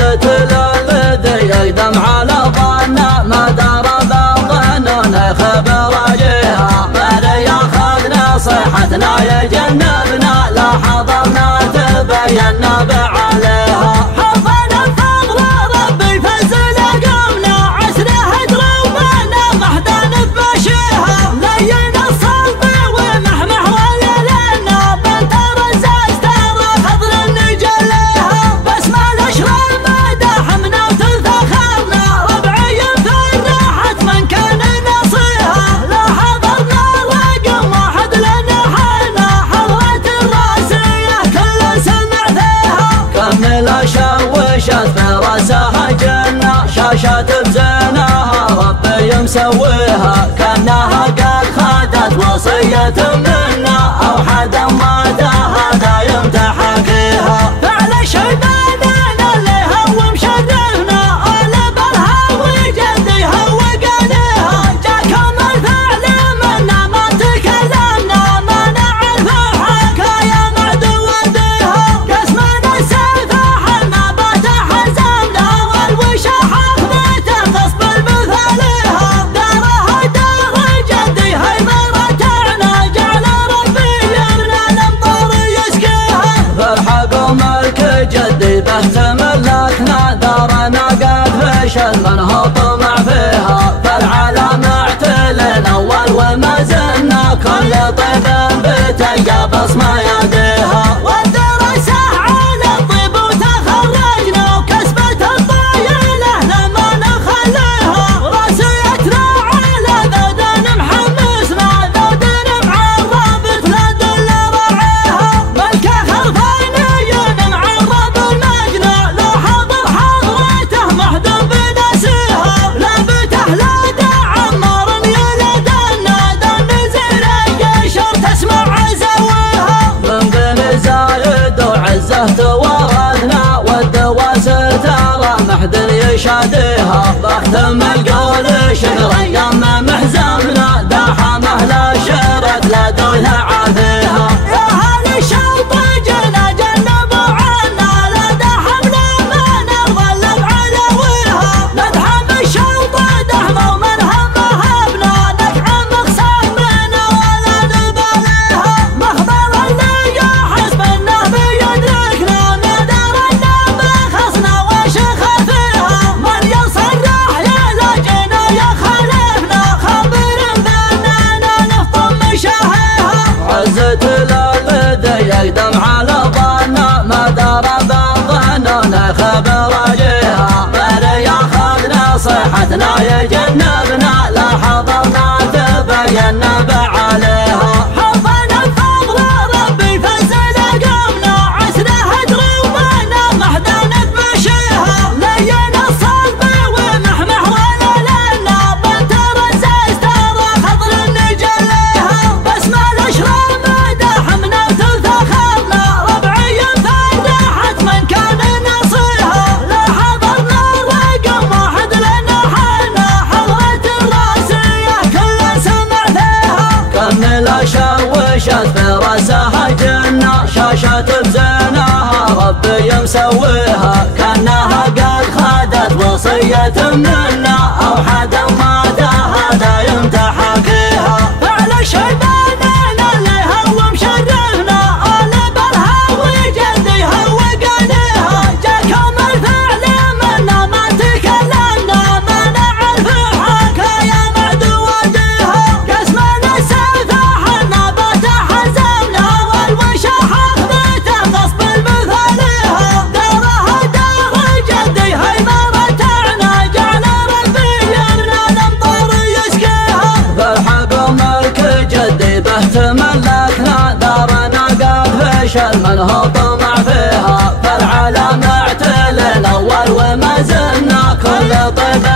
عزت الذي يقدم على ظننا ما دار بالظنون خبر جهه بل ياخذ نصيحتنا يجنبنا لا حضرنا تبينا بعليها حفظنا بفضل ربي فزل قمنا عسره دروبنا محدان بمشيها لين الصلب ومحمح وليلنا بنت رزاز ترى خضر نجليها بسمة الاشرار مداحمنا وتفخرنا ربعي فرحت من كان نصيها لا حضرنا رقم واحد لنا حالنا حضرت الراسية كل سمع فيها كمل شوشت في راسها جنة شاشت بزينها ربي مسويها كانها قد خدت وصية منا او حدا مات هذا يمتحكيها فعل شيباننا اللي هو مشرفنا قلب الهوي جديها وقاليها جاكم الفعل منا ما تكلمنا ما نعرف حكاية معدو وديها قسمنا السفاح النبات حزمنا والوشاح اخذته غصب المثاليها دارها دار جديها مرتعنا جعل ربي يمنى الامطار يسقيها فرحة قومك جدي بهت ملكنا دارنا قد فشل من هو طمع فيها فالعالم اعتلن اول وما زلنا كل طيب بتلقى بصمة يديها والدراسة على الطب وتخرجنا وكسبة الطايلة لما نخليها راسيتنا على ذودن محمسنا ذودن معرب تلدل رعيها ملكة خرفانية معرب المجنى لو حضر حضرته محدود بنسيها لابته لا عمار يلدنا دن زين القشر تسمع زويها من بن زايد وعزه توارثنا والدواسة ترى محد يشاديها بختم القول شهر ايام محزمنا داحة مهلا شرت لا دولها عافيها يا هل الشوط جنا جنبوا عنا لا دحمنا ما نظلم علويها ندحم الشوط دحمة ومن همها بنا نقعم خصامنا ولا نباليها مخبر اللي يحسب انه بيدركنا ندرنا بخصنا وش خفيها من يصرح يلاجنا يا خلفنا خبر باننا نفطم مشاهيها عزت الذي يقدم على ظننا ما دار بالظنون خبر جهه بل ياخذ نصيحتنا يجنبنا لا حضرنا تبينا بعليها حفظنا بفضل ربي فزل قمنا عسره دروبنا محدان بمشيها لين الصلب ومحمح وليلنا بنت رزاز ترى خضر نجليها بسمة الاشرار مداحمنا وتفخرنا ربعي فرحت من كان نصيها لا حضرنا رقم واحد لنا حالنا حضرت الراسية كل سمع فيها كمل شوشت في راسها جنة شاشت بزينها ربي مسويها كانها قد خدت وصية منا او حدا مات هذا يمتحكيها فعل شيباننا اللي هو مشرفنا قلب الهوي جديها وقاليها جاكم الفعل منا ما تكلمنا ما نعرف حكاية معدو وديها قسمنا السفاح النبات حزمنا والوشاح اخذته غصب المثاليها دارها دار جديها مرتعنا جعل ربي يمنى الامطار يسقيها فرحة قومك جدي بهت ملكنا دارنا قد فشل من هو طمع فيها فالعالم اعتلن اول وما زلنا كل طيب